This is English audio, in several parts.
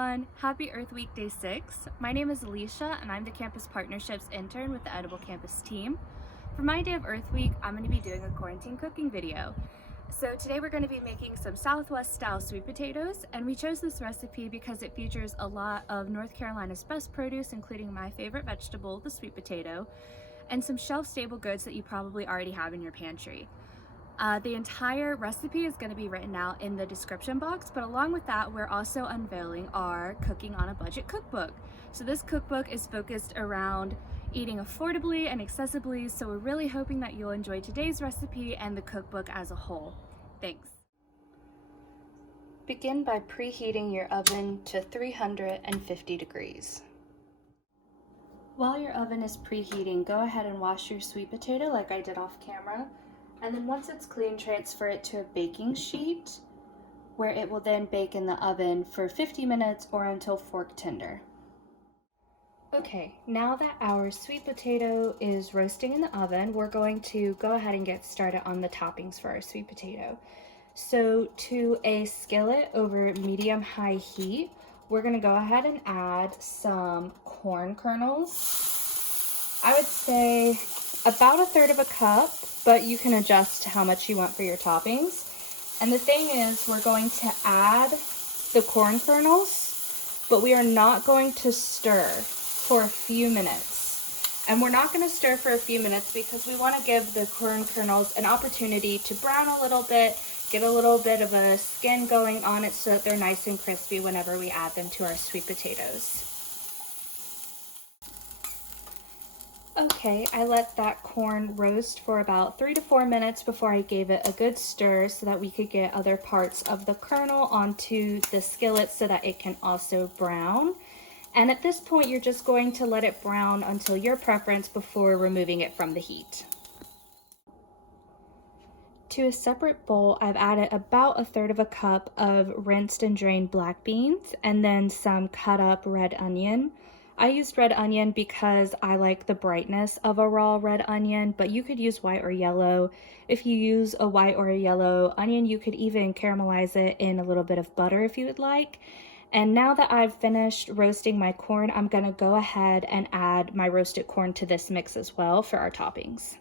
everyone! Happy Earth Week Day 6. My name is Alicia and I'm the Campus Partnerships Intern with the Edible Campus team. For my day of Earth Week, I'm going to be doing a quarantine cooking video. So today we're going to be making some Southwest style sweet potatoes, and we chose this recipe because it features a lot of North Carolina's best produce, including my favorite vegetable, the sweet potato, and some shelf-stable goods that you probably already have in your pantry. The entire recipe is going to be written out in the description box, but along with that, we're also unveiling our Cooking on a Budget cookbook. So this cookbook is focused around eating affordably and accessibly, so we're really hoping that you'll enjoy today's recipe and the cookbook as a whole. Thanks. Begin by preheating your oven to 350 degrees. While your oven is preheating, go ahead and wash your sweet potato like I did off camera. And then once it's clean, transfer it to a baking sheet where it will then bake in the oven for 50 minutes or until fork tender. Okay, now that our sweet potato is roasting in the oven, we're going to go ahead and get started on the toppings for our sweet potato. So to a skillet over medium-high heat, we're going to go ahead and add some corn kernels. I would say about 1/3 of a cup, but you can adjust to how much you want for your toppings. And the thing is, we're going to add the corn kernels, but we are not going to stir for a few minutes. And we're not going to stir for a few minutes because we want to give the corn kernels an opportunity to brown a little bit, get a little bit of a skin going on it so that they're nice and crispy whenever we add them to our sweet potatoes. Okay, I let that corn roast for about 3 to 4 minutes before I gave it a good stir so that we could get other parts of the kernel onto the skillet so that it can also brown. And at this point, you're just going to let it brown until your preference before removing it from the heat. To a separate bowl, I've added about 1/3 of a cup of rinsed and drained black beans and then some cut up red onion. I used red onion because I like the brightness of a raw red onion, but you could use white or yellow. If you use a white or a yellow onion, you could even caramelize it in a little bit of butter if you would like. And now that I've finished roasting my corn, I'm going to go ahead and add my roasted corn to this mix as well for our toppings.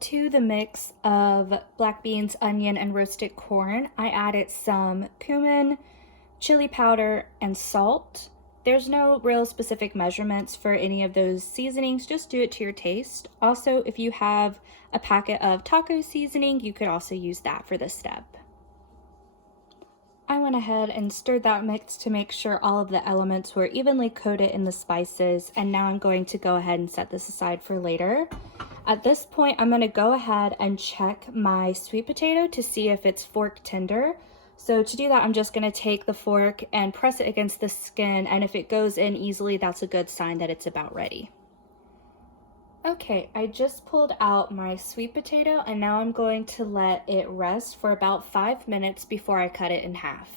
To the mix of black beans, onion, and roasted corn, I added some cumin, chili powder, and salt. There's no real specific measurements for any of those seasonings, just do it to your taste. Also, if you have a packet of taco seasoning, you could also use that for this step. I went ahead and stirred that mix to make sure all of the elements were evenly coated in the spices, and now I'm going to go ahead and set this aside for later. At this point, I'm going to go ahead and check my sweet potato to see if it's fork tender. So to do that, I'm just going to take the fork and press it against the skin, and if it goes in easily, that's a good sign that it's about ready. Okay, I just pulled out my sweet potato, and now I'm going to let it rest for about 5 minutes before I cut it in half.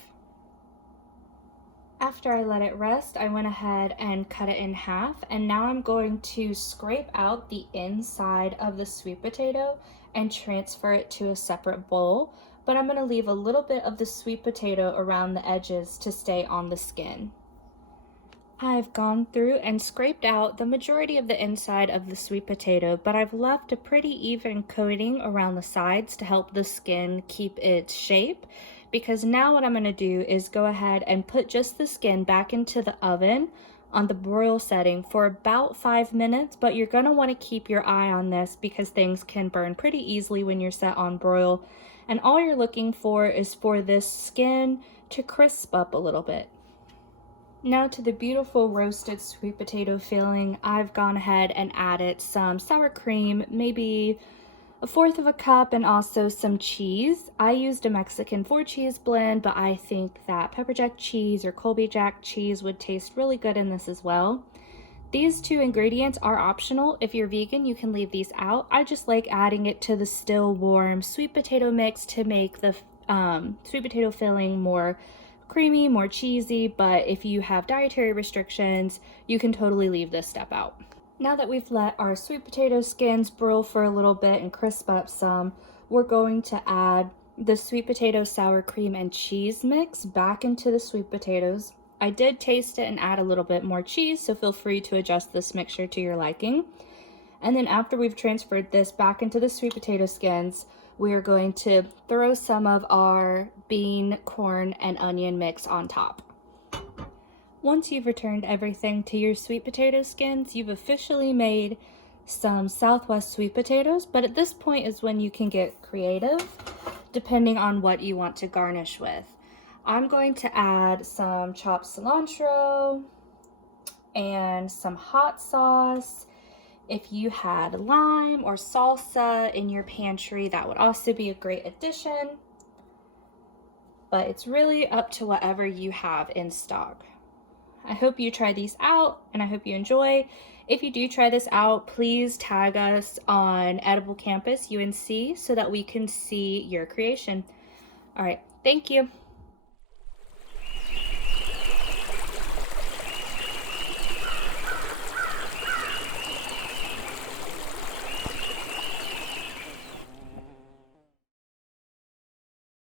After I let it rest, I went ahead and cut it in half, and now I'm going to scrape out the inside of the sweet potato and transfer it to a separate bowl. But I'm going to leave a little bit of the sweet potato around the edges to stay on the skin. I've gone through and scraped out the majority of the inside of the sweet potato, but I've left a pretty even coating around the sides to help the skin keep its shape, because now what I'm going to do is go ahead and put just the skin back into the oven on the broil setting for about 5 minutes, but you're going to want to keep your eye on this because things can burn pretty easily when you're set on broil. And all you're looking for is for this skin to crisp up a little bit. Now to the beautiful roasted sweet potato filling, I've gone ahead and added some sour cream, maybe 1/4 of a cup, and also some cheese. I used a Mexican 4-cheese blend, but I think that pepper jack cheese or Colby Jack cheese would taste really good in this as well. These 2 ingredients are optional. If you're vegan, you can leave these out. I just like adding it to the still warm sweet potato mix to make the sweet potato filling more creamy, more cheesy, but if you have dietary restrictions, you can totally leave this step out. Now that we've let our sweet potato skins broil for a little bit and crisp up some, we're going to add the sweet potato sour cream and cheese mix back into the sweet potatoes. I did taste it and add a little bit more cheese, so feel free to adjust this mixture to your liking. And then after we've transferred this back into the sweet potato skins, we are going to throw some of our bean, corn, and onion mix on top. Once you've returned everything to your sweet potato skins, you've officially made some Southwest sweet potatoes, but at this point is when you can get creative, depending on what you want to garnish with. I'm going to add some chopped cilantro and some hot sauce. If you had lime or salsa in your pantry, that would also be a great addition. But it's really up to whatever you have in stock. I hope you try these out and I hope you enjoy. If you do try this out, please tag us on Edible Campus UNC so that we can see your creation. All right, thank you.